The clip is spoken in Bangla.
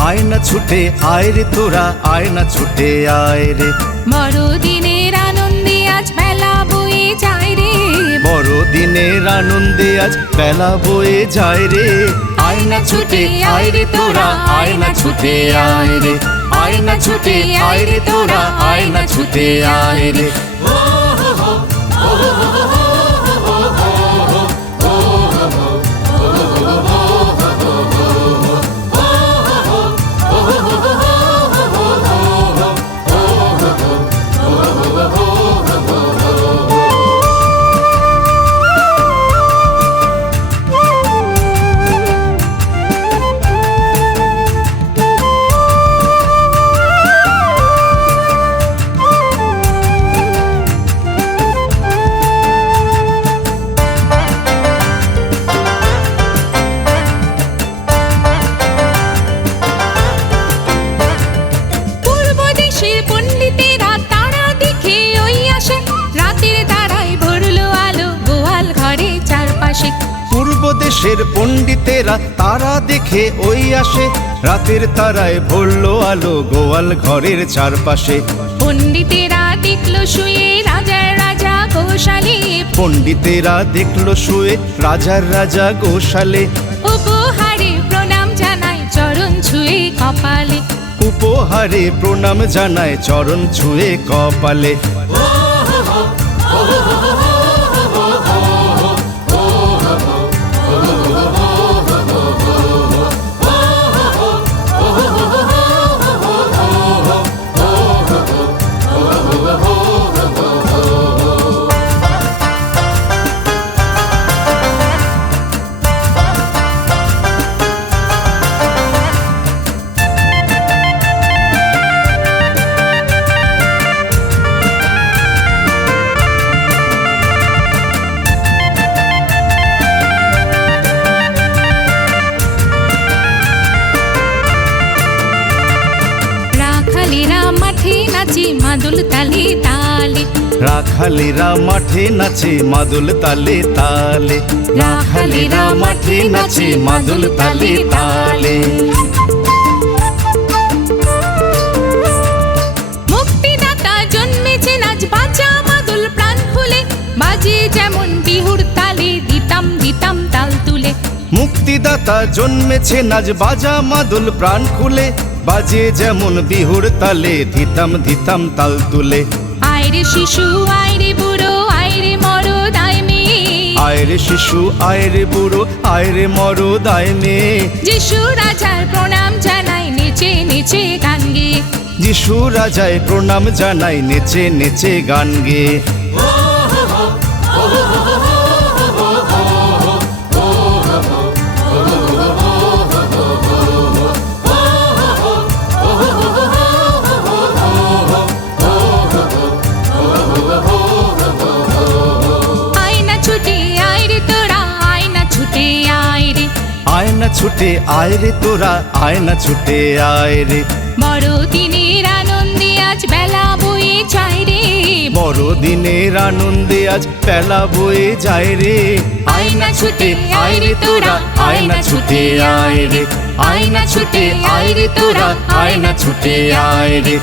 আয়না ছুটে আয় রে তোরা, আয়না ছুটে আয় রে। বড়দিনের আনন্দে আজ বেলা বয়ে যায় রে, বড়দিনের আনন্দে আজ বেলা বয়ে যায় রে। আয়না ছুটে আয় রে তোরা, আয়না ছুটে আয় রে। আয়না ছুটে আয় রে তোরা, আয়না ছুটে আয় রে। পূর্ব দেশের পণ্ডিতেরা তারা দেখে ওই আসে, রাতের তারায় ভরলো আলো গোয়াল ঘরের চারপাশে। পণ্ডিতেরা দেখলো শুয়ে রাজার রাজা গোশালে, পণ্ডিতেরা দেখলো শুয়ে রাজার রাজা গোশালে। উপহারে প্রণাম জানায় চরণ ছুঁয়ে কপালে, উপহারে প্রণাম জানায় চরণ ছুঁয়ে কপালে। মাদুল তালে তালে, রাখালেরা মাঠে নাচে মাদুল তালে তালে। রাখালেরা মাঠে নাচে মাদুল তালে তালে। মুক্তিদাতা জন্মেছে নাচ বাজা মাদুল প্রাণ খুলে, বাজে যেমন বিহুর তালে দিতাম দিতাম তাল তুলে। মুক্তিদাতা জন্মেছে নাচ বাজা মাদুল প্রাণ খুলে, বাজে যেমন বিহুর তালে ধিতাম ধিতাম তাল তুলে। আয়রে শিশু আয়রে বুড়ো আয়রে মরদ আয় মেয়ে, আয়রে শিশু আয়রে বুড়ো আয়রে মরদ আয় মেয়ে। যিশু রাজার প্রণাম জানাই নেচে নেচে গান গেয়ে, যিশু রাজায় প্রণাম জানাই নেচে নেচে গান গেয়ে। আয়না ছুটে আয় রে তোরা, আয়না ছুটে আয় রে। বড়দিনের আনন্দে আজ বেলা বয়ে যায় রে, বড়দিনের আনন্দে আজ বেলা বয়ে যায় রে। আয়না ছুটে আয় রে তোরা, আয়না ছুটে আয় রে। আয়না ছুটে আয় রে তোরা, আয়না ছুটে আয় রে।